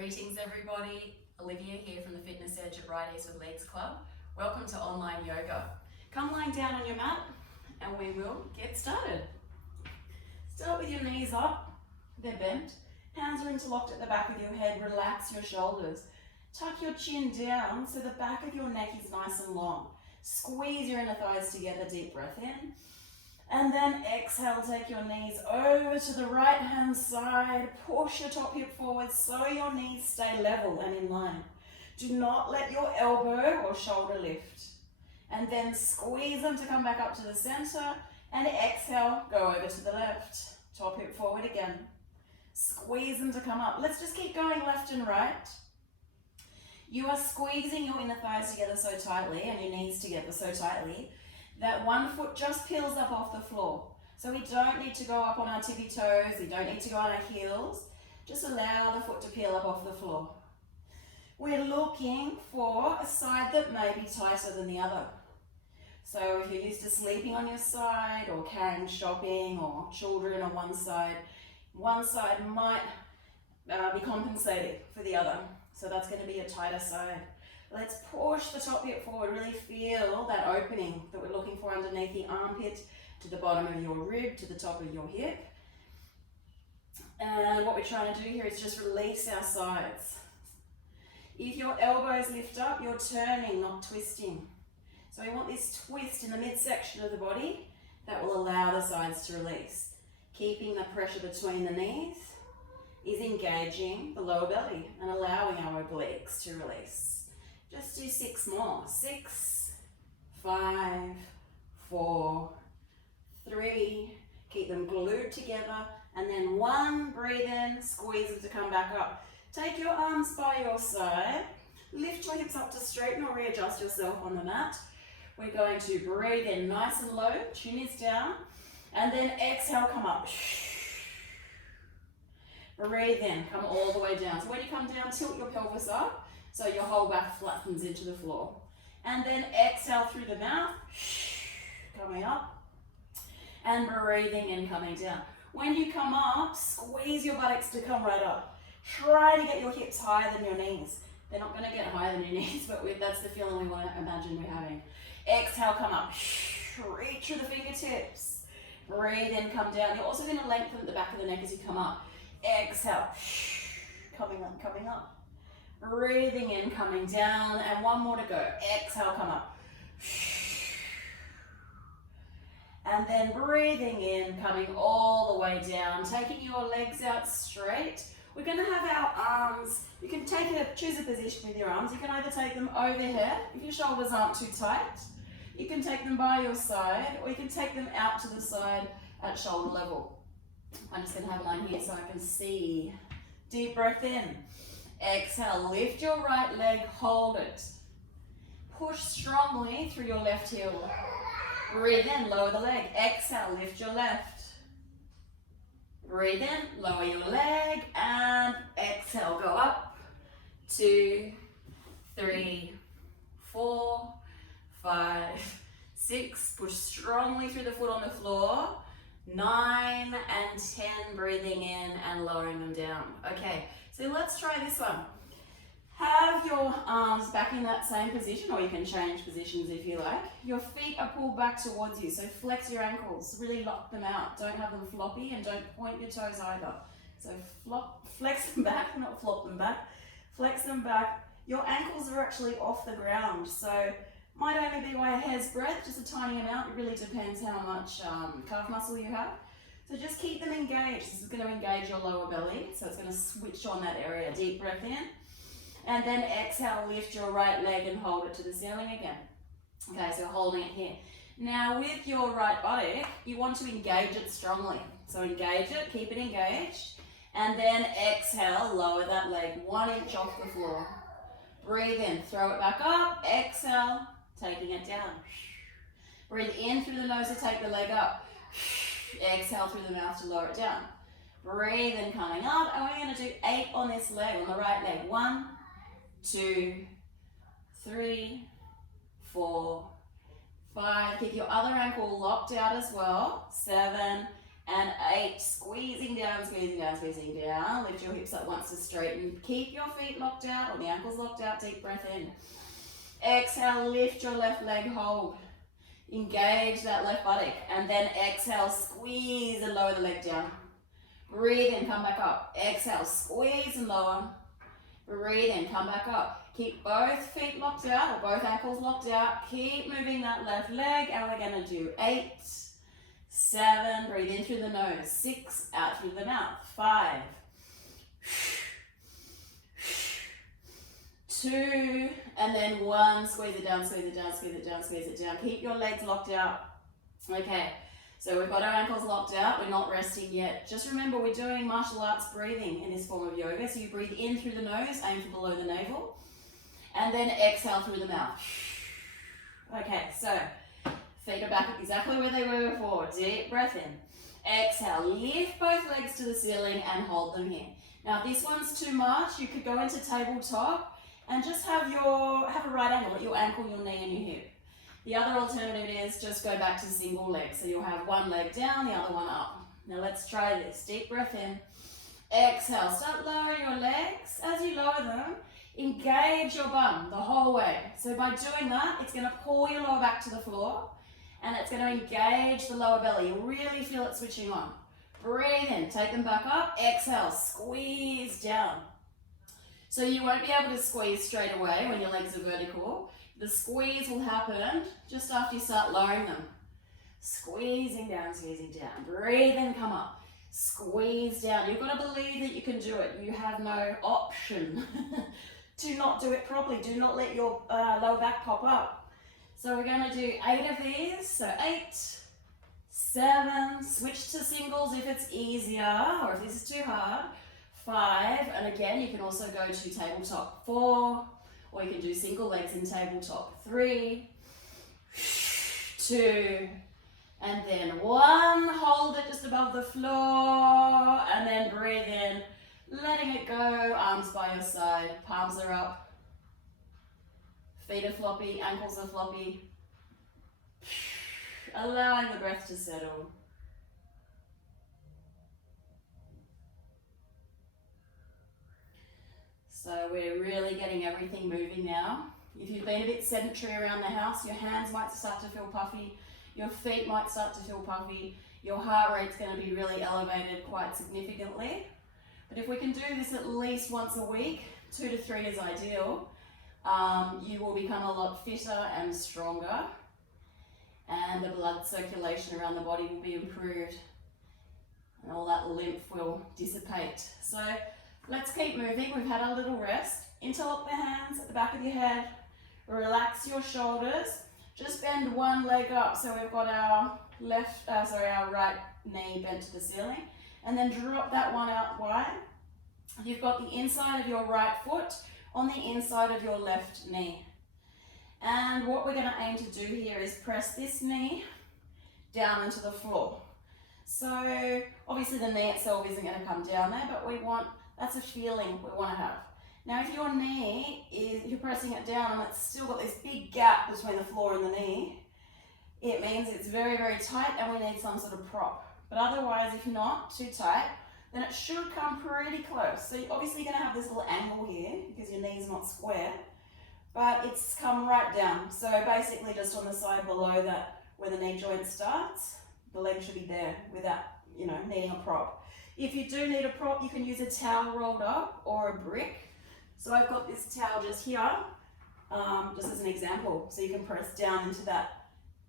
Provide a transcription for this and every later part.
Greetings everybody, Olivia here from the Fitness Edge at Right Ease with Legs Club. Welcome to online yoga. Come lying down on your mat and we will get started. Start with your knees up, they're bent. Hands are interlocked at the back of your head, relax your shoulders. Tuck your chin down so the back of your neck is nice and long. Squeeze your inner thighs together, deep breath in. And then exhale, take your knees over to the right hand side, push your top hip forward so your knees stay level and in line. Do not let your elbow or shoulder lift. And then squeeze them to come back up to the center and exhale, go over to the left. Top hip forward again. Squeeze them to come up. Let's just keep going left and right. You are squeezing your inner thighs together so tightly and your knees together so tightly that one foot just peels up off the floor. So we don't need to go up on our tippy toes, we don't need to go on our heels. Just allow the foot to peel up off the floor. We're looking for a side that may be tighter than the other. So if you're used to sleeping on your side or carrying shopping or children on one side might be compensating for the other. So that's going to be a tighter side. Let's push the top hip forward, really feel that opening that we're looking for underneath the armpit, to the bottom of your rib, to the top of your hip. And what we're trying to do here is just release our sides. If your elbows lift up, you're turning, not twisting. So we want this twist in the midsection of the body that will allow the sides to release. Keeping the pressure between the knees is engaging the lower belly and allowing our obliques to release. Just do 6 more. 6, 5, 4, 3. Keep them glued together. And then 1, breathe in, squeeze them to come back up. Take your arms by your side. Lift your hips up to straighten or readjust yourself on the mat. We're going to breathe in nice and low, chin is down. And then exhale, come up. Breathe in, come all the way down. So when you come down, tilt your pelvis up. So your whole back flattens into the floor. And then exhale through the mouth, coming up, and breathing in, coming down. When you come up, squeeze your buttocks to come right up. Try to get your hips higher than your knees. They're not going to get higher than your knees, but that's the feeling we want to imagine we're having. Exhale, come up. Reach through the fingertips. Breathe in, come down. You're also going to lengthen the back of the neck as you come up. Exhale, coming up, coming up. Breathing in, coming down, and 1 more to go. Exhale, come up. And then breathing in, coming all the way down, taking your legs out straight. We're going to have our arms, you can choose a position with your arms. You can either take them overhead, if your shoulders aren't too tight. You can take them by your side, or you can take them out to the side at shoulder level. I'm just going to have mine here so I can see. Deep breath in. Exhale, lift your right leg, hold it. Push strongly through your left heel. Breathe in, lower the leg. Exhale, lift your left. Breathe in, lower your leg, and exhale, go up. 2, 3, 4, 5, 6. Push strongly through the foot on the floor. 9 and 10, breathing in and lowering them down. Okay. So let's try this one. Have your arms back in that same position, or you can change positions if you like. Your feet are pulled back towards you, so flex your ankles, really lock them out. Don't have them floppy and don't point your toes either. So flex them back, not flop them back. Flex them back. Your ankles are actually off the ground, so might only be by a hair's breadth, just a tiny amount. It really depends how much calf muscle you have. So just keep them engaged. This is going to engage your lower belly, so it's going to switch on that area. Deep breath in. And then exhale, lift your right leg and hold it to the ceiling again. Okay, so holding it here. Now with your right buttock, you want to engage it strongly. So engage it, keep it engaged. And then exhale, lower that leg 1 inch off the floor. Breathe in, throw it back up. Exhale, taking it down. Breathe in through the nose to take the leg up. Exhale through the mouth to lower it down. Breathe in, coming up, and we're going to do 8 on this leg, on the right leg. 1, 2, 3, 4, 5. Keep your other ankle locked out as well. 7 and 8. Squeezing down, squeezing down, squeezing down. Lift your hips up once to straighten. Keep your feet locked out or the ankles locked out. Deep breath in. Exhale, lift your left leg, hold. Engage that left buttock. And then exhale, squeeze and lower the leg down. Breathe in, come back up. Exhale, squeeze and lower. Breathe in, come back up. Keep both feet locked out or both ankles locked out. Keep moving that left leg and we're going to do 8, 7, breathe in through the nose, 6, out through the mouth, 5, 2, and then 1, squeeze it down, squeeze it down, squeeze it down, squeeze it down. Keep your legs locked out. Okay, so we've got our ankles locked out, we're not resting yet. Just remember we're doing martial arts breathing in this form of yoga, so you breathe in through the nose, aim for below the navel, and then exhale through the mouth. Okay, so feet are back exactly where they were before. Deep breath in. Exhale, lift both legs to the ceiling and hold them here. Now if this one's too much, you could go into tabletop and just have a right angle at your ankle, your knee and your hip. The other alternative is just go back to single leg. So you'll have one leg down, the other one up. Now let's try this. Deep breath in. Exhale, start lowering your legs. As you lower them, engage your bum the whole way. So by doing that, it's going to pull your lower back to the floor and it's going to engage the lower belly. You really feel it switching on. Breathe in, take them back up. Exhale, squeeze down. So you won't be able to squeeze straight away when your legs are vertical. The squeeze will happen just after you start lowering them. Squeezing down, squeezing down. Breathe in, come up. Squeeze down. You've got to believe that you can do it. You have no option to not do it properly. Do not let your lower back pop up. So we're going to do 8 of these. So 8, 7, switch to singles if it's easier or if this is too hard. 5, and again, you can also go to tabletop. 4, or you can do single legs in tabletop. 3, 2, and then 1. Hold it just above the floor, and then breathe in, letting it go. Arms by your side, palms are up. Feet are floppy, ankles are floppy. Allowing the breath to settle. So we're really getting everything moving now. If you've been a bit sedentary around the house, your hands might start to feel puffy, your feet might start to feel puffy, your heart rate's going to be really elevated quite significantly. But if we can do this at least once a week, 2 to 3 is ideal, you will become a lot fitter and stronger, and the blood circulation around the body will be improved, and all that lymph will dissipate. So let's keep moving. We've had a little rest. Interlock the hands at the back of your head. Relax your shoulders. Just bend one leg up. So we've got our our right knee bent to the ceiling. And then drop that one out wide. You've got the inside of your right foot on the inside of your left knee. And what we're going to aim to do here is press this knee down into the floor. So obviously the knee itself isn't going to come down there, but that's a feeling we want to have. Now if your knee you're pressing it down and it's still got this big gap between the floor and the knee, it means it's very, very tight and we need some sort of prop. But otherwise, if not too tight, then it should come pretty close. So you're obviously going to have this little angle here because your knee's not square, but it's come right down. So basically just on the side below that where the knee joint starts, the leg should be there without, needing a prop. If you do need a prop, you can use a towel rolled up or a brick. So I've got this towel just here, just as an example. So you can press down into that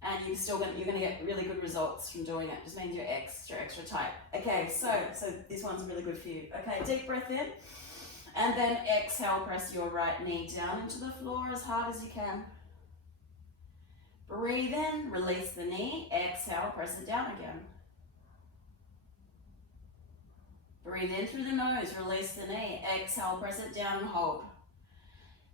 and you're going to get really good results from doing it. Just means you're extra tight. Okay, so this one's really good for you. Okay, deep breath in. And then exhale, press your right knee down into the floor as hard as you can. Breathe in, release the knee. Exhale, press it down again. Breathe in through the nose, release the knee. Exhale, press it down and hold.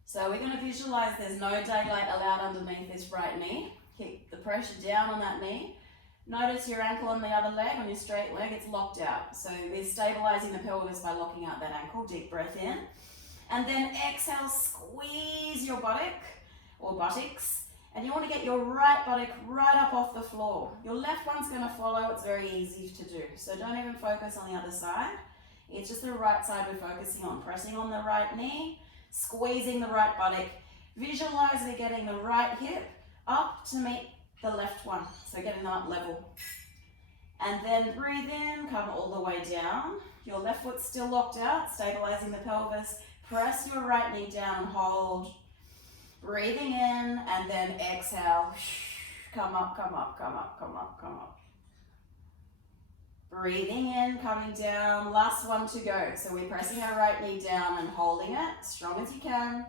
So we're going to visualize there's no daylight allowed underneath this right knee. Keep the pressure down on that knee. Notice your ankle on the other leg, on your straight leg, it's locked out. So we're stabilizing the pelvis by locking out that ankle. Deep breath in. And then exhale, squeeze your buttock or buttocks. And you want to get your right buttock right up off the floor. Your left one's going to follow. It's very easy to do. So don't even focus on the other side. It's just the right side we're focusing on. Pressing on the right knee, squeezing the right buttock. Visualize we're getting the right hip up to meet the left one. So getting them up level. And then breathe in, come all the way down. Your left foot's still locked out, stabilizing the pelvis. Press your right knee down and hold. Breathing in, and then exhale. Come up, come up, come up, come up, come up. Breathing in, coming down. Last one to go. So we're pressing our right knee down and holding it, strong as you can.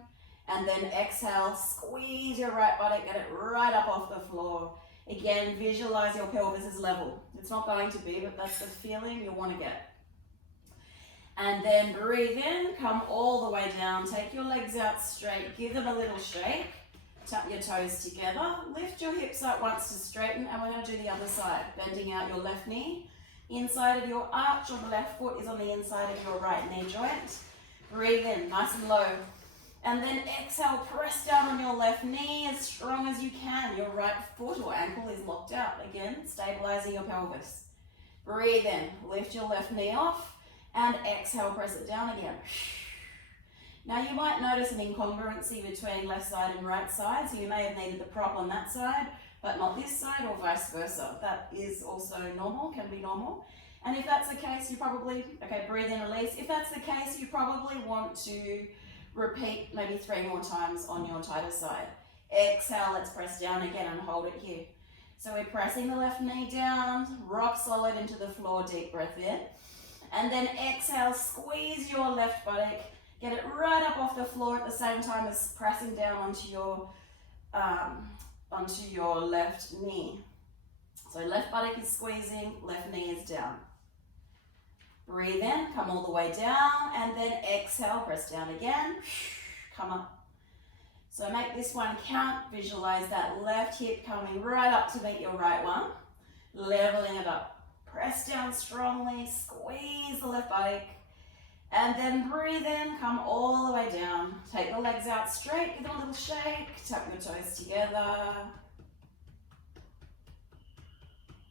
And then exhale, squeeze your right buttock, get it right up off the floor. Again, visualize your pelvis is level. It's not going to be, but that's the feeling you want to get. And then breathe in, come all the way down. Take your legs out straight, give them a little shake. Tap your toes together. Lift your hips up once to straighten, and we're going to do the other side. Bending out your left knee. Inside of your arch or the left foot is on the inside of your right knee joint. Breathe in, nice and low. And then exhale, press down on your left knee as strong as you can. Your right foot or ankle is locked out. Again, stabilizing your pelvis. Breathe in, lift your left knee off, and exhale, press it down again. Now you might notice an incongruency between left side and right side, so you may have needed the prop on that side, but not this side, or vice versa. That is also normal, can be normal. And if that's the case, you probably, okay, breathe in, release. If that's the case, you probably want to repeat maybe 3 more times on your tighter side. Exhale, let's press down again and hold it here. So we're pressing the left knee down, rock solid into the floor, deep breath in. And then exhale, squeeze your left buttock, get it right up off the floor at the same time as pressing down onto your left knee. So left buttock is squeezing, left knee is down. Breathe in, come all the way down, and then exhale, press down again, come up. So make this one count, visualize that left hip coming right up to meet your right one, leveling it up. Press down strongly, squeeze the left buttock, and then breathe in, come all the way down. Take the legs out straight, give them a little shake, tap your toes together.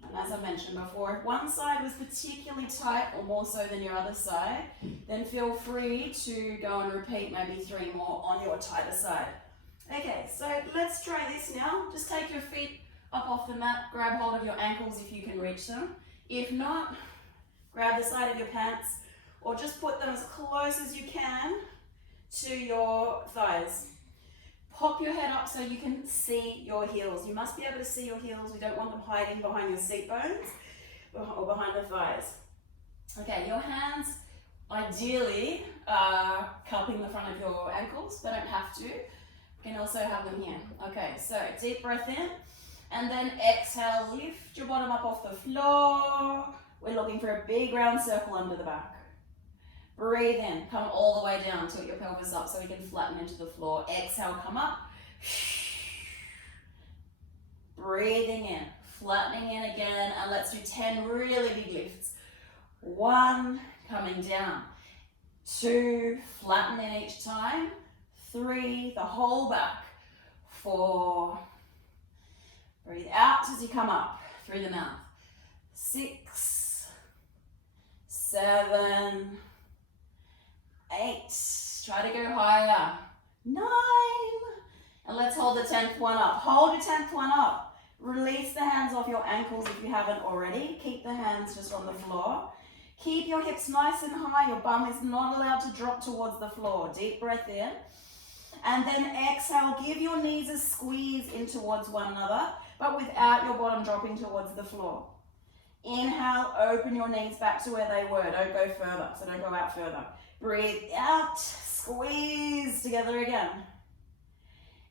And as I mentioned before, if one side was particularly tight or more so than your other side, then feel free to go and repeat maybe 3 more on your tighter side. Okay, so let's try this now. Just take your feet up off the mat, grab hold of your ankles if you can reach them. If not, grab the side of your pants or just put them as close as you can to your thighs. Pop your head up so you can see your heels. You must be able to see your heels. We don't want them hiding behind your seat bones or behind the thighs. Okay, your hands ideally are cupping the front of your ankles, but don't have to. You can also have them here. Okay, so deep breath in, and then exhale, lift your bottom up off the floor. We're looking for a big round circle under the back. Breathe in, come all the way down, tilt your pelvis up so we can flatten into the floor. Exhale, come up. Breathing in, flattening in again, and let's do 10 really big lifts. 1, coming down. 2, flatten in each time. 3, the whole back. 4, breathe out as you come up through the mouth. 6, 7, 8, try to go higher. 9, and let's hold the 10th one up. Hold your 10th one up. Release the hands off your ankles if you haven't already. Keep the hands just on the floor. Keep your hips nice and high. Your bum is not allowed to drop towards the floor. Deep breath in. And then exhale, give your knees a squeeze in towards one another, but without your bottom dropping towards the floor. Inhale, open your knees back to where they were. Don't go further, so don't go out further. Breathe out, squeeze together again.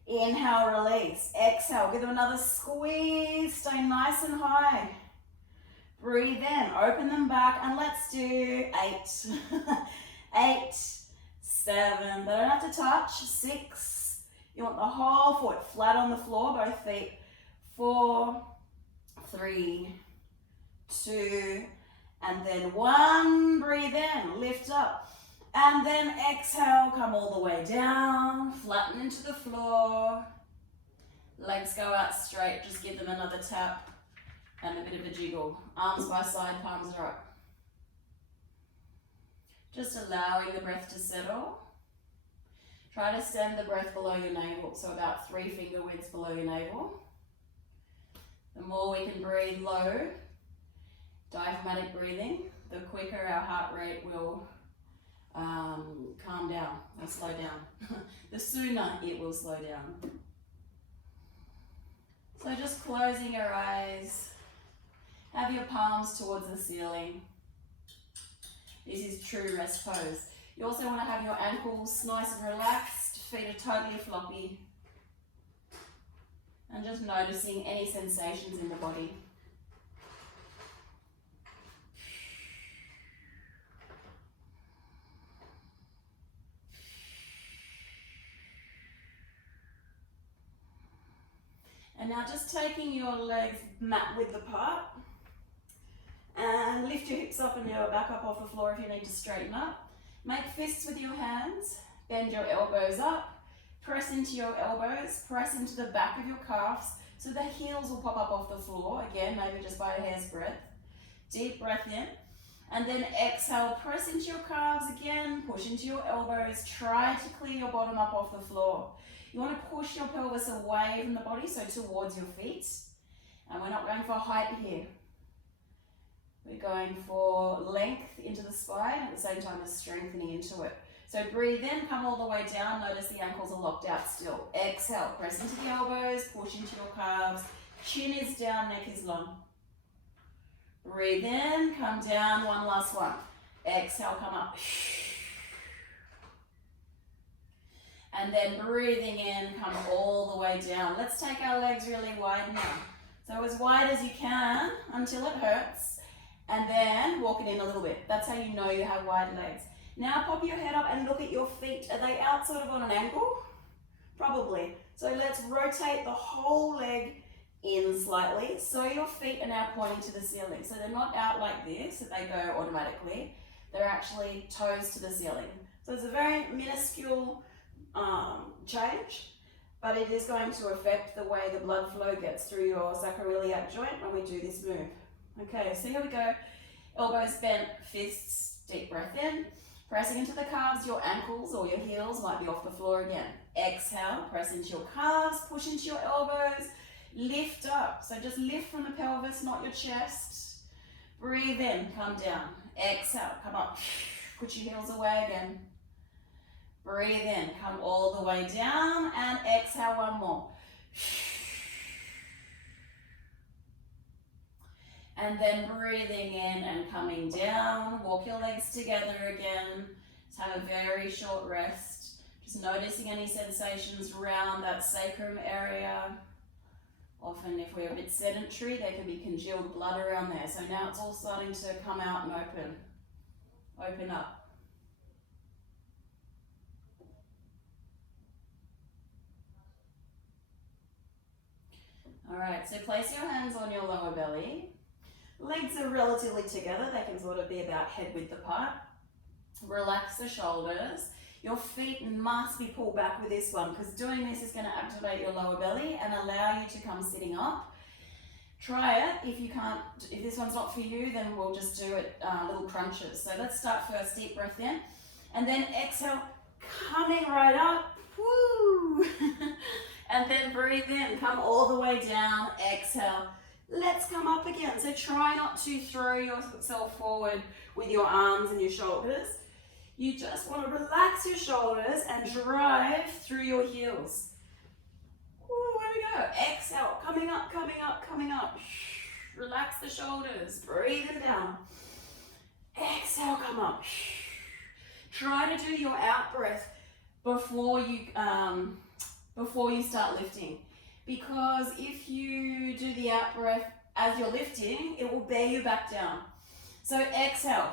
Inhale, release. Exhale, give them another squeeze. Stay nice and high. Breathe in, open them back, and let's do 8. 8, 7, they don't have to touch. 6, you want the whole foot flat on the floor, both feet. 4, 3, 2, and then 1. Breathe in, lift up. And then exhale, come all the way down, flatten into the floor. Legs go out straight, just give them another tap and a bit of a jiggle. Arms by side, palms are up. Just allowing the breath to settle. Try to send the breath below your navel, so about 3 finger widths below your navel. The more we can breathe low, diaphragmatic breathing, the quicker our heart rate will calm down or slow down. The sooner it will slow down. So just closing your eyes, have your palms towards the ceiling. This is true rest pose. You also want to have your ankles nice and relaxed, feet are totally floppy. And just noticing any sensations in the body. And now just taking your legs mat width apart and lift your hips up and your back up off the floor if you need to straighten up. Make fists with your hands, bend your elbows up, press into your elbows, press into the back of your calves so the heels will pop up off the floor, again maybe just by a hair's breadth. Deep breath in and then exhale, press into your calves again, push into your elbows, try to clear your bottom up off the floor. You want to push your pelvis away from the body, so towards your feet. And we're not going for height here. We're going for length into the spine at the same time as strengthening into it. So breathe in, come all the way down. Notice the ankles are locked out still. Exhale, press into the elbows, push into your calves. Chin is down, neck is long. Breathe in, come down, one last one. Exhale, come up. And then breathing in, come all the way down. Let's take our legs really wide now. So as wide as you can until it hurts. And then walk it in a little bit. That's how you know you have wide legs. Now pop your head up and look at your feet. Are they out sort of on an angle? Probably. So let's rotate the whole leg in slightly. So your feet are now pointing to the ceiling. So they're not out like this, that they go automatically. They're actually toes to the ceiling. So it's a very minuscule change, but it is going to affect the way the blood flow gets through your sacroiliac joint when we do this move. Okay, so here we go. Elbows bent, fists, deep breath in. Pressing into the calves, your ankles or your heels might be off the floor again. Exhale, press into your calves, push into your elbows, lift up. So just lift from the pelvis, not your chest. Breathe in, come down. Exhale, come up. Put your heels away again. Breathe in, come all the way down and exhale one more. And then breathing in and coming down. Walk your legs together again. Just have a very short rest. Just noticing any sensations around that sacrum area. Often if we're a bit sedentary, there can be congealed blood around there. So now it's all starting to come out and open. Open up. All right, so place your hands on your lower belly. Legs are relatively together. They can sort of be about head width apart. Relax the shoulders. Your feet must be pulled back with this one because doing this is going to activate your lower belly and allow you to come sitting up. Try it. If you can't, if this one's not for you, then we'll just do it little crunches. So let's start first, deep breath in, and then exhale, coming right up. Woo! And then breathe in, come all the way down, exhale. Let's come up again. So try not to throw yourself forward with your arms and your shoulders. You just want to relax your shoulders and drive through your heels. Ooh, here we go. Exhale, coming up, coming up, coming up. Relax the shoulders, breathing down. Exhale, come up. Try to do your out breath before you start lifting. Because if you do the out breath as you're lifting, it will bear you back down. So exhale.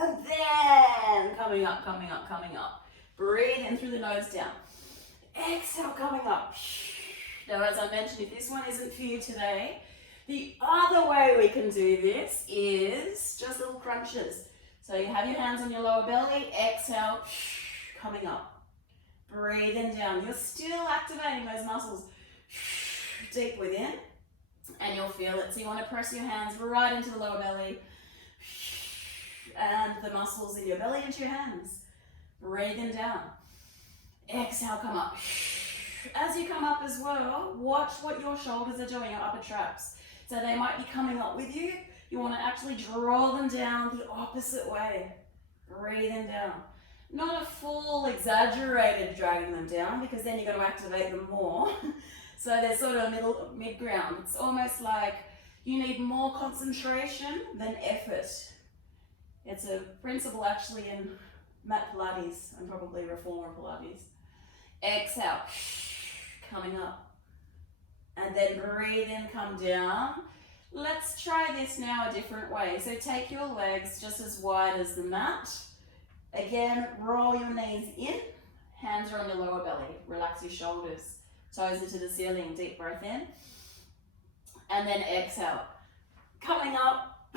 And then coming up, coming up, coming up. Breathe in through the nose down. Exhale, coming up. Now, as I mentioned, if this one isn't for you today, the other way we can do this is just little crunches. So you have your hands on your lower belly, exhale, coming up. Breathing down. You're still activating those muscles. Deep within, and you'll feel it. So you want to press your hands right into the lower belly and the muscles in your belly into your hands. Breathing down. Exhale, come up. As you come up as well, watch what your shoulders are doing, your upper traps. So they might be coming up with you. You want to actually draw them down the opposite way. Breathing down. Not a full exaggerated dragging them down, because then you've got to activate them more. So there's sort of a mid-ground. It's almost like you need more concentration than effort. It's a principle actually in mat Pilates and probably reformer Pilates. Exhale, coming up. And then breathe in, come down. Let's try this now a different way. So take your legs just as wide as the mat. Again, roll your knees in, hands are on your lower belly, relax your shoulders, toes into the ceiling, deep breath in, and then exhale. Coming up,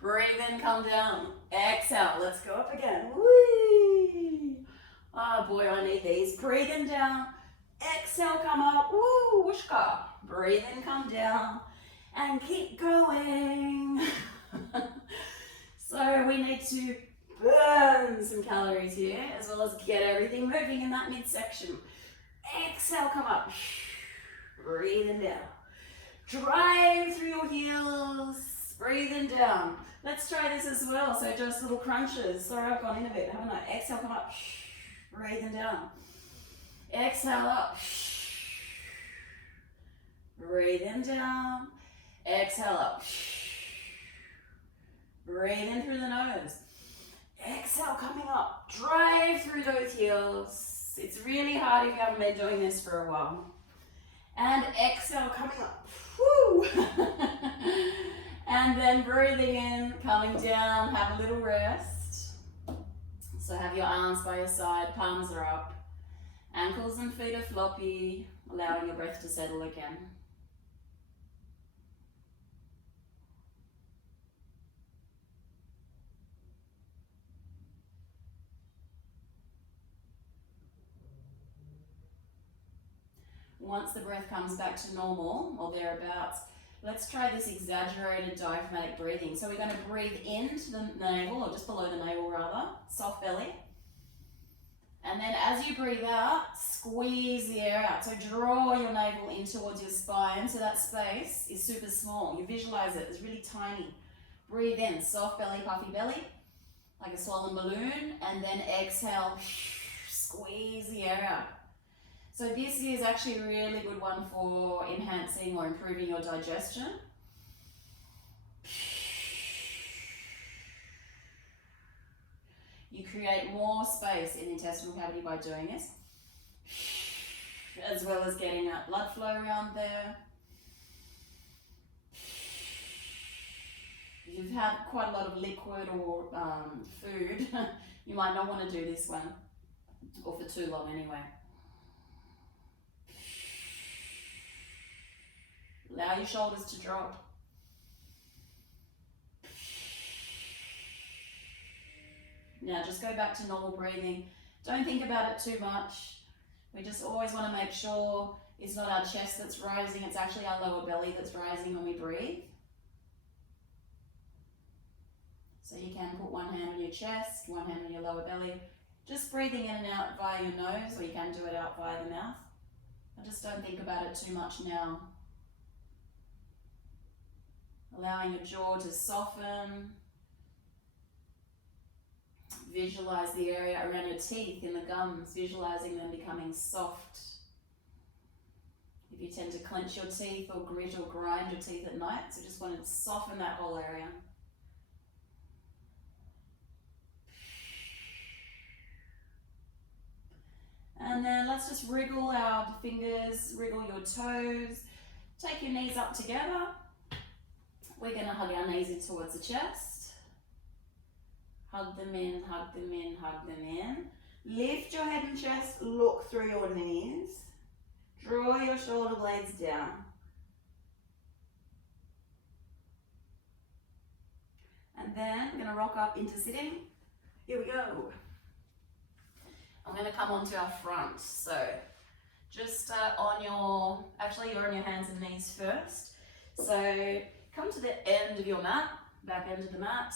breathe in, come down, exhale, let's go up again. Whee! Oh boy, I need these. Breathe in, down, exhale, come up, woo, whooshka. Breathe in, come down, and keep going. So we need to burn some calories here, as well as get everything moving in that midsection. Exhale, come up. Breathing down. Drive through your heels. Breathing down. Let's try this as well. So just little crunches. Sorry, I've gone in a bit, haven't I? Exhale, come up. Breathing down. Exhale, up. Breathing down. Exhale, up. Breathe in through the nose. Exhale, coming up. Drive through those heels. It's really hard if you haven't been doing this for a while. And exhale, coming up. Woo! And then breathing in, coming down, have a little rest. So have your arms by your side, palms are up. Ankles and feet are floppy, allowing your breath to settle again. Once the breath comes back to normal, or thereabouts, let's try this exaggerated diaphragmatic breathing. So we're going to breathe into the navel, or just below the navel rather, soft belly. And then as you breathe out, squeeze the air out. So draw your navel in towards your spine, so that space is super small. You visualize it, it's really tiny. Breathe in, soft belly, puffy belly, like a swollen balloon, and then exhale, squeeze the air out. So this is actually a really good one for enhancing or improving your digestion. You create more space in the intestinal cavity by doing this, as well as getting that blood flow around there. If you've had quite a lot of liquid or food, you might not want to do this one, or for too long anyway. Allow your shoulders to drop. Now just go back to normal breathing. Don't think about it too much. We just always want to make sure it's not our chest that's rising, it's actually our lower belly that's rising when we breathe. So you can put one hand on your chest, one hand on your lower belly, just breathing in and out via your nose, or you can do it out via the mouth. I just don't think about it too much now. Allowing your jaw to soften. Visualize the area around your teeth in the gums, visualizing them becoming soft. If you tend to clench your teeth or grit or grind your teeth at night, so just want to soften that whole area. And then let's just wriggle our fingers, wriggle your toes, take your knees up together. We're going to hug our knees in towards the chest. Hug them in, hug them in, hug them in. Lift your head and chest, look through your knees. Draw your shoulder blades down. And then we're going to rock up into sitting. Here we go. I'm going to come onto our front. So Just you're on your hands and knees first. So come to the end of your mat, back end of the mat,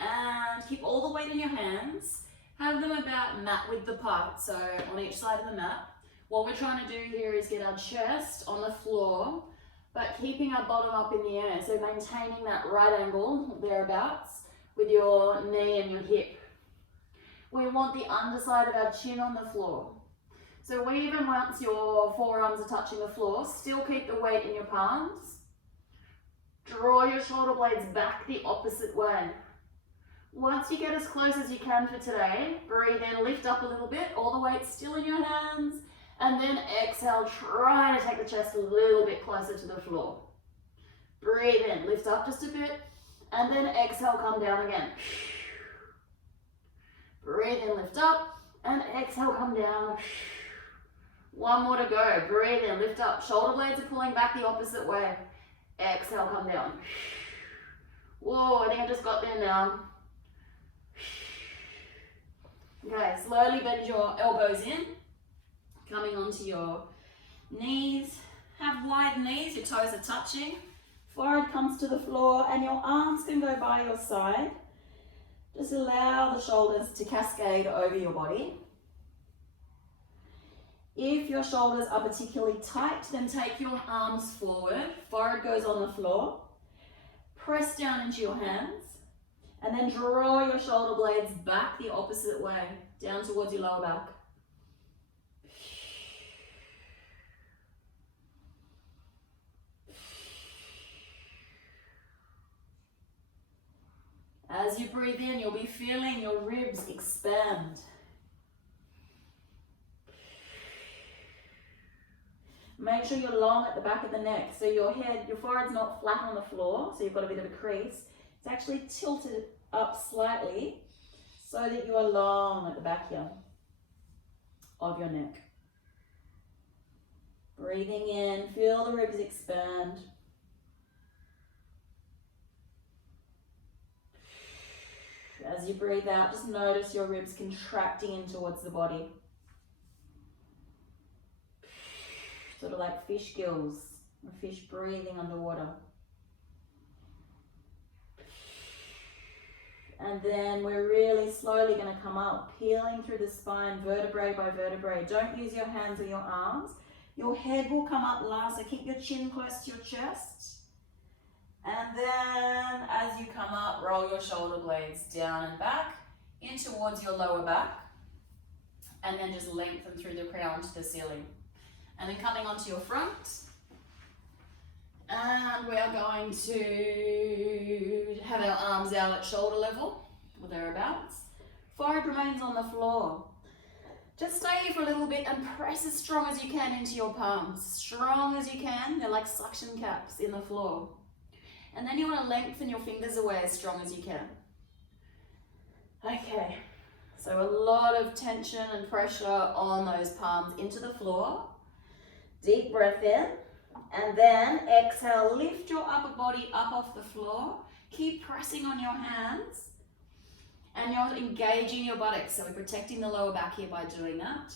and keep all the weight in your hands. Have them about mat width apart, so on each side of the mat. What we're trying to do here is get our chest on the floor, but keeping our bottom up in the air. So maintaining that right angle, thereabouts, with your knee and your hip. We want the underside of our chin on the floor. So even once your forearms are touching the floor, still keep the weight in your palms. Draw your shoulder blades back the opposite way. Once you get as close as you can for today, breathe in, lift up a little bit, all the weight still in your hands, and then exhale, try to take the chest a little bit closer to the floor. Breathe in, lift up just a bit, and then exhale, come down again. Breathe in, lift up, and exhale, come down. One more to go. Breathe in, lift up. Shoulder blades are pulling back the opposite way. Exhale, come down. Whoa, I think I just got there now. Okay, slowly bend your elbows in, coming onto your knees. Have wide knees, your toes are touching. Forehead comes to the floor and your arms can go by your side. Just allow the shoulders to cascade over your body. If your shoulders are particularly tight, then take your arms forward. Forehead goes on the floor. Press down into your hands. And then draw your shoulder blades back the opposite way, down towards your lower back. As you breathe in, you'll be feeling your ribs expand. Make sure you're long at the back of the neck, so your forehead's not flat on the floor, so you've got a bit of a crease. It's actually tilted up slightly so that you are long at the back here of your neck. Breathing in, feel the ribs expand. As you breathe out, just notice your ribs contracting in towards the body. Sort of like fish gills, a fish breathing underwater. And then we're really slowly going to come up, peeling through the spine, vertebrae by vertebrae. Don't use your hands or your arms. Your head will come up last, so keep your chin close to your chest. And then as you come up, roll your shoulder blades down and back, in towards your lower back. And then just lengthen through the crown to the ceiling. And then coming onto your front. And we are going to have our arms out at shoulder level, or thereabouts. Forehead remains on the floor. Just stay here for a little bit and press as strong as you can into your palms. Strong as you can, they're like suction caps in the floor. And then you want to lengthen your fingers away as strong as you can. Okay, so a lot of tension and pressure on those palms into the floor. Deep breath in. And then exhale, lift your upper body up off the floor. Keep pressing on your hands. And you're engaging your buttocks, so we're protecting the lower back here by doing that.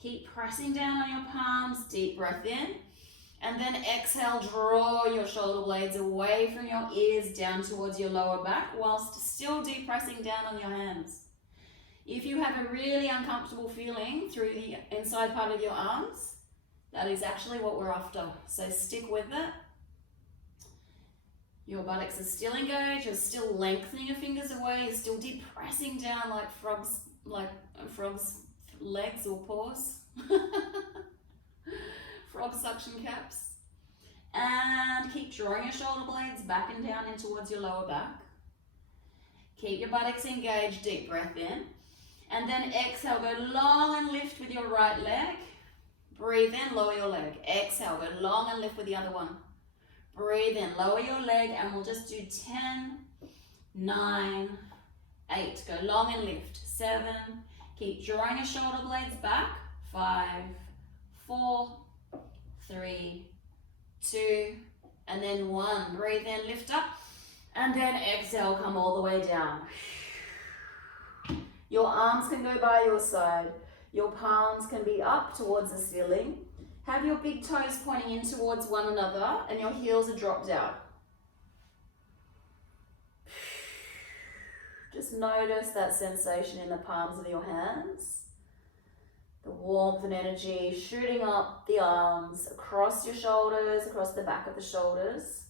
Keep pressing down on your palms, deep breath in. And then exhale, draw your shoulder blades away from your ears down towards your lower back whilst still deep pressing down on your hands. If you have a really uncomfortable feeling through the inside part of your arms, that is actually what we're after. So stick with it. Your buttocks are still engaged, you're still lengthening your fingers away, you're still depressing down like frogs' legs or paws. Frog suction caps. And keep drawing your shoulder blades back and down in towards your lower back. Keep your buttocks engaged, deep breath in. And then exhale, go long and lift with your right leg. Breathe in, lower your leg. Exhale, go long and lift with the other one. Breathe in, lower your leg, and we'll just do 10, 9, 8. Go long and lift. 7. Keep drawing your shoulder blades back. 5, 4, 3, 2, and then 1. Breathe in, lift up, and then exhale, come all the way down. Your arms can go by your side. Your palms can be up towards the ceiling. Have your big toes pointing in towards one another and your heels are dropped out. Just notice that sensation in the palms of your hands. The warmth and energy shooting up the arms, across your shoulders, across the back of the shoulders.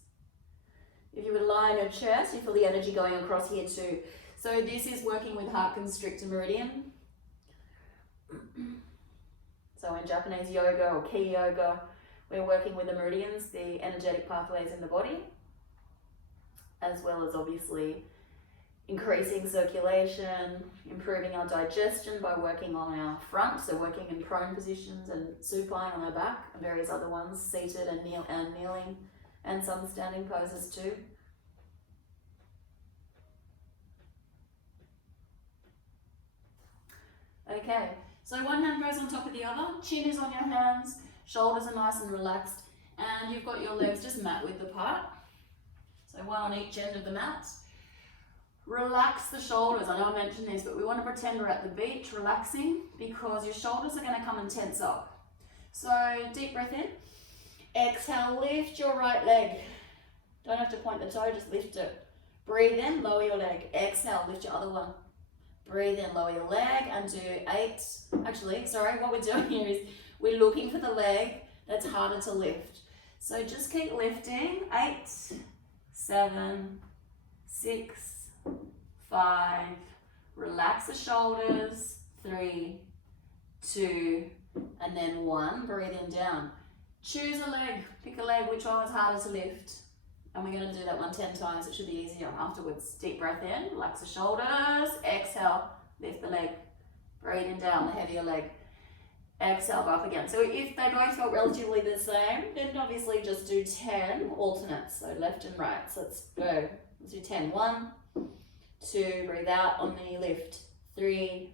If you would lie on your chest, you feel the energy going across here too. So this is working with heart constrictor meridian. So in Japanese yoga or ki yoga, we're working with the meridians, the energetic pathways in the body, as well as obviously increasing circulation, improving our digestion by working on our front, so working in prone positions and supine on our back, and various other ones, seated and kneeling, and some standing poses too. Okay, so one hand goes on top of the other, chin is on your hands, shoulders are nice and relaxed, and you've got your legs just mat width apart. So one on each end of the mat. Relax the shoulders. I know I mentioned this, but we want to pretend we're at the beach, relaxing, because your shoulders are going to come and tense up. So deep breath in. Exhale, lift your right leg. Don't have to point the toe, just lift it. Breathe in, lower your leg. Exhale, lift your other one. Breathe in, lower your leg, and do 8. Actually, sorry, what we're doing here is we're looking for the leg that's harder to lift. So just keep lifting. 8, 7, 6, 5, relax the shoulders, 3, 2, and then 1, breathing down. Choose a leg, pick a leg, which one was harder to lift. And we're going to do that one 10 times, it should be easier afterwards. Deep breath in, relax the shoulders, exhale, lift the leg, breathing down the heavier leg. Exhale, go up again. So if they both felt relatively the same, then obviously just do 10 alternates, so left and right. So let's go, let's do 10. 1, 2, breathe out on the lift. 3,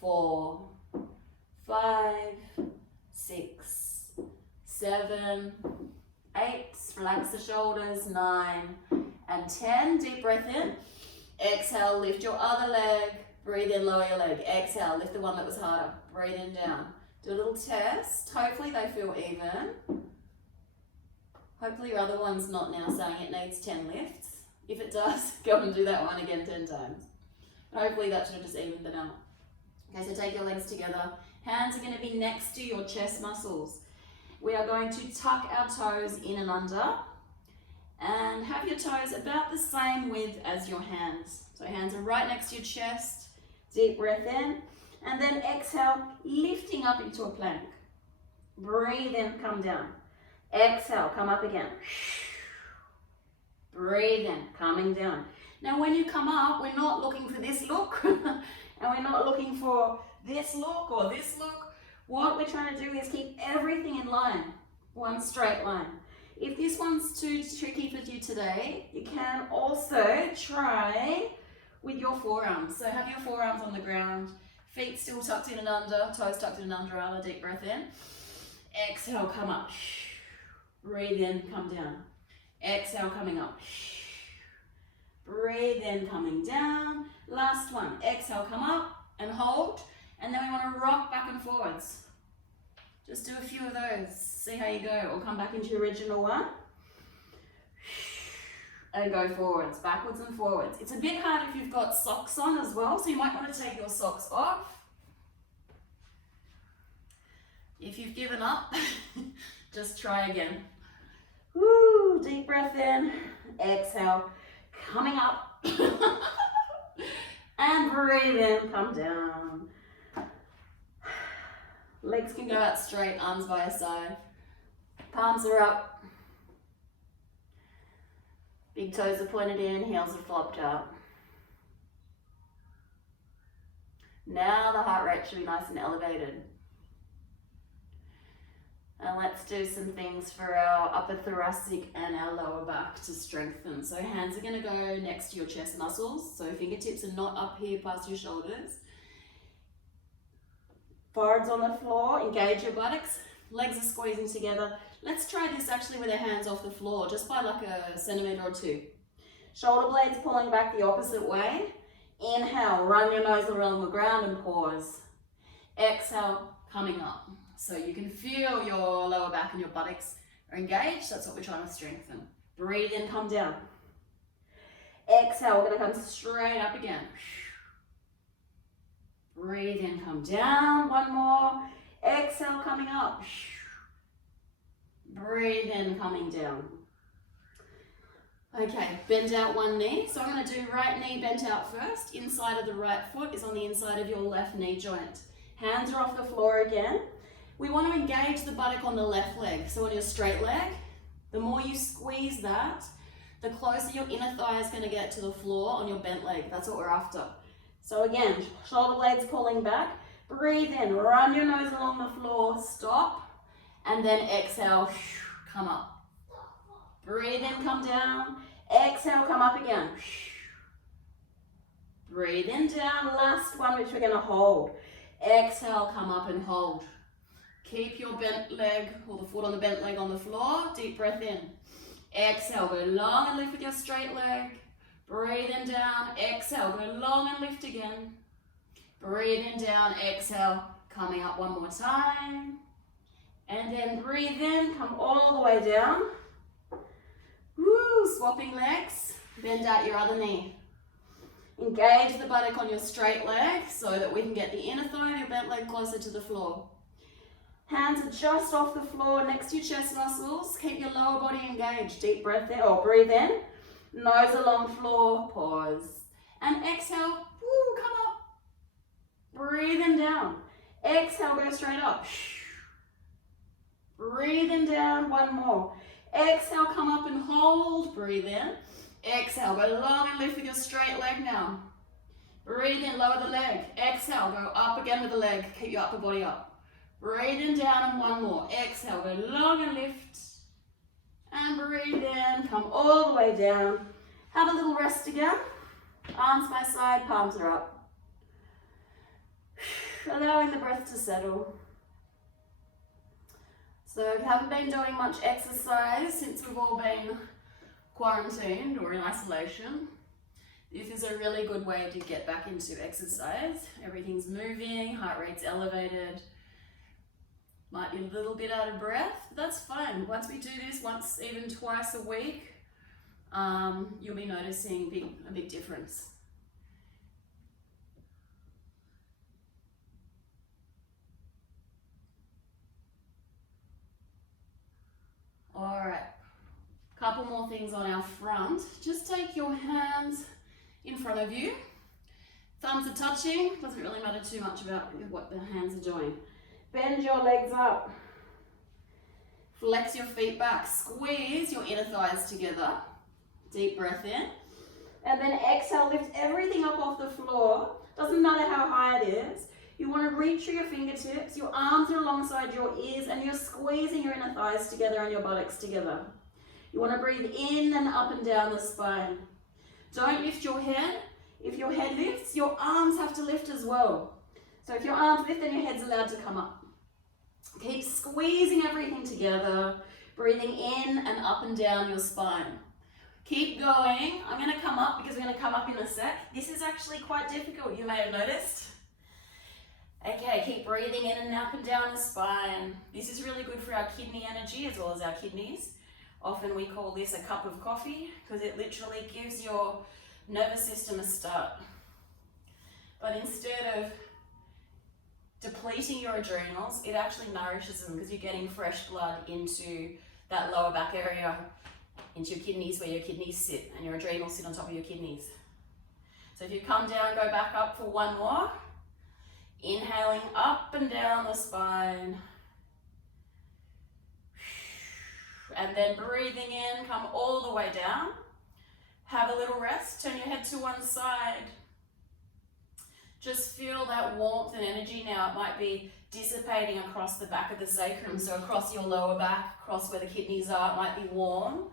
4, 5, 6, 7, 8, relax the shoulders, 9, and 10. Deep breath in. Exhale, lift your other leg. Breathe in, lower your leg. Exhale, lift the one that was harder. Breathe in, down. Do a little test. Hopefully they feel even. Hopefully your other one's not now saying it needs 10 lifts. If it does, go and do that one again 10 times. Hopefully that should have just evened it out. Okay, so take your legs together. Hands are going to be next to your chest muscles. We are going to tuck our toes in and under and have your toes about the same width as your hands. So hands are right next to your chest. Deep breath in, and then exhale, lifting up into a plank. Breathe in, come down. Exhale, come up again. Breathe in, coming down. Now when you come up, we're not looking for this look, and we're not looking for this look or this look. What we're trying to do is keep everything in line, one straight line. If this one's too tricky for you today, you can also try with your forearms. So have your forearms on the ground, feet still tucked in and under, toes tucked in and under, other deep breath in. Exhale, come up. Breathe in, come down. Exhale, coming up. Breathe in, coming down. Last one. Exhale, come up and hold. And then we want to rock back and forwards. Just do a few of those. See how you go. Or come back into your original one. And go forwards, backwards and forwards. It's a bit hard if you've got socks on as well, so you might want to take your socks off. If you've given up, just try again. Woo, deep breath in, exhale, coming up. And breathe in, come down. Legs can go out straight, arms by your side. Palms are up. Big toes are pointed in, heels are flopped up. Now the heart rate should be nice and elevated. And let's do some things for our upper thoracic and our lower back to strengthen. So hands are going to go next to your chest muscles. So fingertips are not up here past your shoulders. Forehead's on the floor, engage your buttocks. Legs are squeezing together. Let's try this actually with our hands off the floor, just by like a centimetre or 2. Shoulder blades pulling back the opposite way. Inhale, run your nose around the ground and pause. Exhale, coming up. So you can feel your lower back and your buttocks are engaged. That's what we're trying to strengthen. Breathe in, come down. Exhale, we're going to come straight up again. Breathe in, come down. One more. Exhale, coming up. Breathe in, coming down. Okay, bend out one knee. So I'm going to do right knee bent out first. Inside of the right foot is on the inside of your left knee joint. Hands are off the floor again. We want to engage the buttock on the left leg. So on your straight leg, the more you squeeze that, the closer your inner thigh is going to get to the floor on your bent leg. That's what we're after. So again, shoulder blades pulling back. Breathe in, run your nose along the floor, stop, and then exhale, come up. Breathe in, come down. Exhale, come up again. Breathe in, down. Last one, which we're going to hold. Exhale, come up and hold. Keep your bent leg or the foot on the bent leg on the floor. Deep breath in. Exhale, go long and lift with your straight leg. Breathe in, down. Exhale, go long and lift again. Breathe in, down. Exhale, coming up one more time. And then breathe in, come all the way down. Woo, swapping legs. Bend out your other knee. Engage the buttock on your straight leg so that we can get the inner thigh of your bent leg closer to the floor. Hands are just off the floor next to your chest muscles. Keep your lower body engaged. Deep breath in, or breathe in. Nose along floor, pause. And exhale, woo, come up. Breathe in, down. Exhale, go straight up. Breathe in, down, one more. Exhale, come up and hold. Breathe in. Exhale, go long and lift with your straight leg now. Breathe in, lower the leg. Exhale, go up again with the leg. Keep your upper body up. Breathe in, down, and one more. Exhale, go long and lift. And breathe in, come all the way down. Have a little rest again. Arms by side, palms are up. Allowing the breath to settle. So if you haven't been doing much exercise since we've all been quarantined or in isolation, this is a really good way to get back into exercise. Everything's moving, heart rate's elevated. Might be a little bit out of breath, but that's fine. Once we do this once, even twice a week, you'll be noticing a big difference. All right, couple more things on our front. Just take your hands in front of you. Thumbs are touching, doesn't really matter too much about what the hands are doing. Bend your legs up. Flex your feet back. Squeeze your inner thighs together. Deep breath in. And then exhale, lift everything up off the floor. Doesn't matter how high it is. You want to reach through your fingertips. Your arms are alongside your ears and you're squeezing your inner thighs together and your buttocks together. You want to breathe in and up and down the spine. Don't lift your head. If your head lifts, your arms have to lift as well. So if your arms lift, then your head's allowed to come up. Keep squeezing everything together, breathing in and up and down your spine. Keep going. I'm going to come up because we're going to come up in a sec. This is actually quite difficult, you may have noticed. Okay, keep breathing in and up and down the spine. This is really good for our kidney energy as well as our kidneys. Often we call this a cup of coffee because it literally gives your nervous system a start. But instead of depleting your adrenals, it actually nourishes them because you're getting fresh blood into that lower back area, into your kidneys where your kidneys sit, and your adrenals sit on top of your kidneys. So if you come down, go back up for one more. Inhaling up and down the spine. And then breathing in, come all the way down. Have a little rest, turn your head to one side. Just feel that warmth and energy now. It might be dissipating across the back of the sacrum, so across your lower back, across where the kidneys are, it might be warm.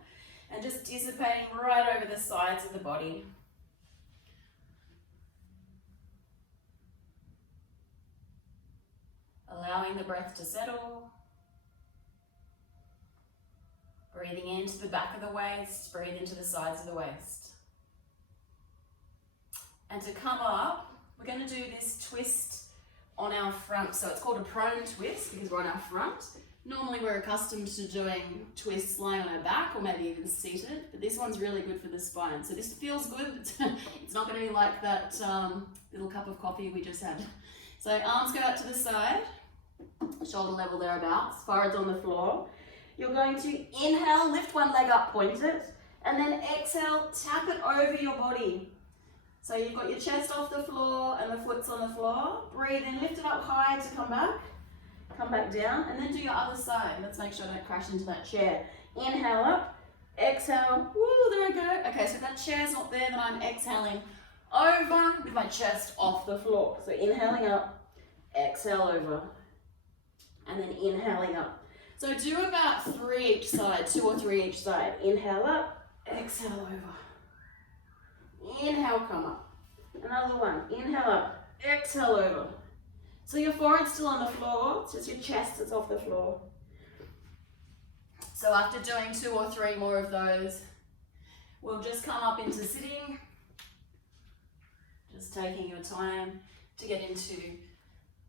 And just dissipating right over the sides of the body. Allowing the breath to settle. Breathing into the back of the waist, breathe into the sides of the waist. And to come up, we're going to do this twist on our front. So it's called a prone twist because we're on our front. Normally we're accustomed to doing twists lying on our back or maybe even seated, but this one's really good for the spine. So this feels good. It's not going to be like that little cup of coffee we just had. So arms go out to the side, shoulder level thereabouts, forehead's on the floor. You're going to inhale, lift one leg up, point it, and then exhale, tap it over your body. So you've got your chest off the floor and the foot's on the floor. Breathe in, lift it up high to come back. Come back down, and then do your other side. Let's make sure I don't crash into that chair. Inhale up, exhale, woo, there I go. Okay, so if that chair's not there, then I'm exhaling over with my chest off the floor. So inhaling up, exhale over, and then inhaling up. So do about 3 each side, 2 or 3 each side. Inhale up, exhale over. Inhale, come up. Another one, inhale up, exhale over. So your forehead's still on the floor, it's just your chest that's off the floor. So after doing 2 or 3 more of those, we'll just come up into sitting. Just taking your time to get into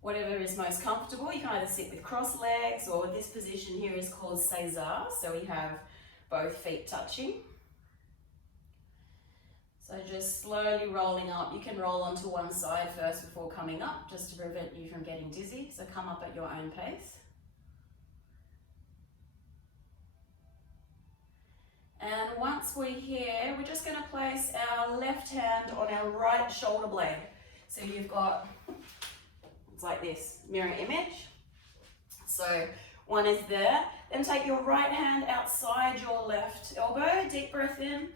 whatever is most comfortable. You can either sit with crossed legs, or this position here is called César. So we have both feet touching. So just slowly rolling up. You can roll onto one side first before coming up, just to prevent you from getting dizzy. So come up at your own pace. And once we're here, we're just going to place our left hand on our right shoulder blade. So you've got, it's like this, mirror image. So one is there. Then take your right hand outside your left elbow, deep breath in.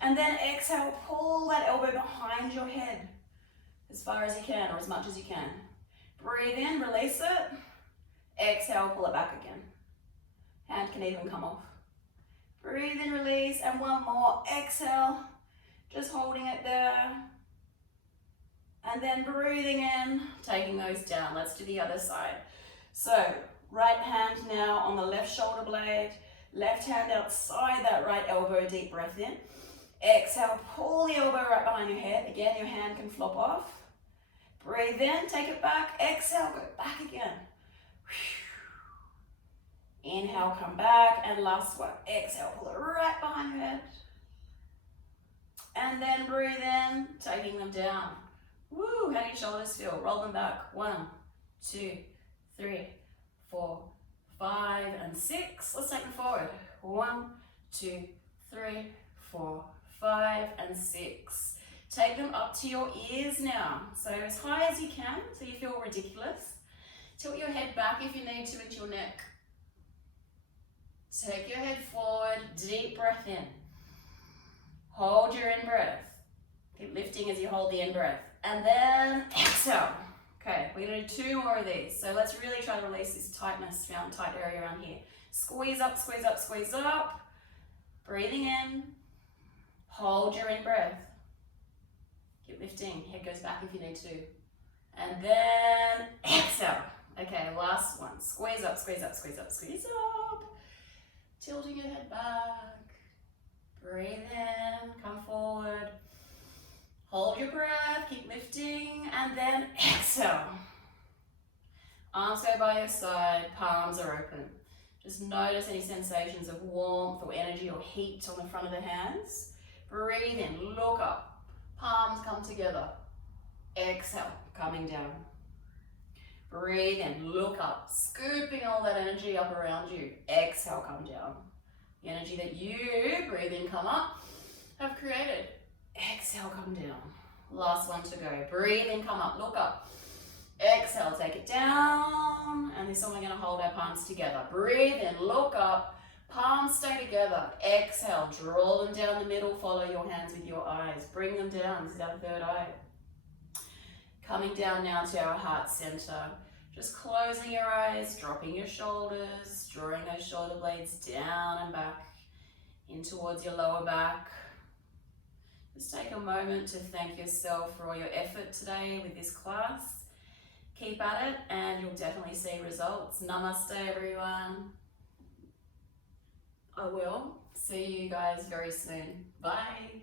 And then exhale, pull that elbow behind your head as far as you can, or as much as you can. Breathe in, release it. Exhale, pull it back again. Hand can even come off. Breathe in, release, and one more. Exhale, just holding it there. And then breathing in, taking those down. Let's do the other side. So, right hand now on the left shoulder blade. Left hand outside that right elbow, deep breath in. Exhale, pull the elbow right behind your head. Again, your hand can flop off. Breathe in, take it back. Exhale, go back again. Inhale, come back. And last one, exhale, pull it right behind your head. And then breathe in, taking them down. Woo, how do your shoulders feel? Roll them back. 1, 2, 3, 4, 5, and 6. Let's take them forward. 1, 2, 3, 4, 5, and 6. Take them up to your ears now. So as high as you can, so you feel ridiculous. Tilt your head back if you need to into your neck. Take your head forward, deep breath in. Hold your in-breath. Keep lifting as you hold the in-breath. And then exhale. Okay, we're gonna do 2 more of these. So let's really try to release this tightness around tight area around here. Squeeze up, squeeze up, squeeze up. Breathing in. Hold your in-breath. Keep lifting. Head goes back if you need to. And then exhale. Okay, last one. Squeeze up, squeeze up, squeeze up, squeeze up. Tilting your head back. Breathe in, come forward. Hold your breath, keep lifting, and then exhale. Arms go by your side, palms are open. Just notice any sensations of warmth or energy or heat on the front of the hands. Breathe in, look up. Palms come together. Exhale, coming down. Breathe in, look up, scooping all that energy up around you. Exhale, come down. The energy that you, breathe in, come up, have created. Exhale, come down. Last one to go. Breathe in, come up, look up. Exhale, take it down. And this one we're going to hold our palms together. Breathe in, look up. Palms stay together. Exhale, draw them down the middle. Follow your hands with your eyes. Bring them down. This is our third eye. Coming down now to our heart center. Just closing your eyes, dropping your shoulders, drawing those shoulder blades down and back in towards your lower back. Just take a moment to thank yourself for all your effort today with this class. Keep at it and you'll definitely see results. Namaste, everyone. I will see you guys very soon. Bye.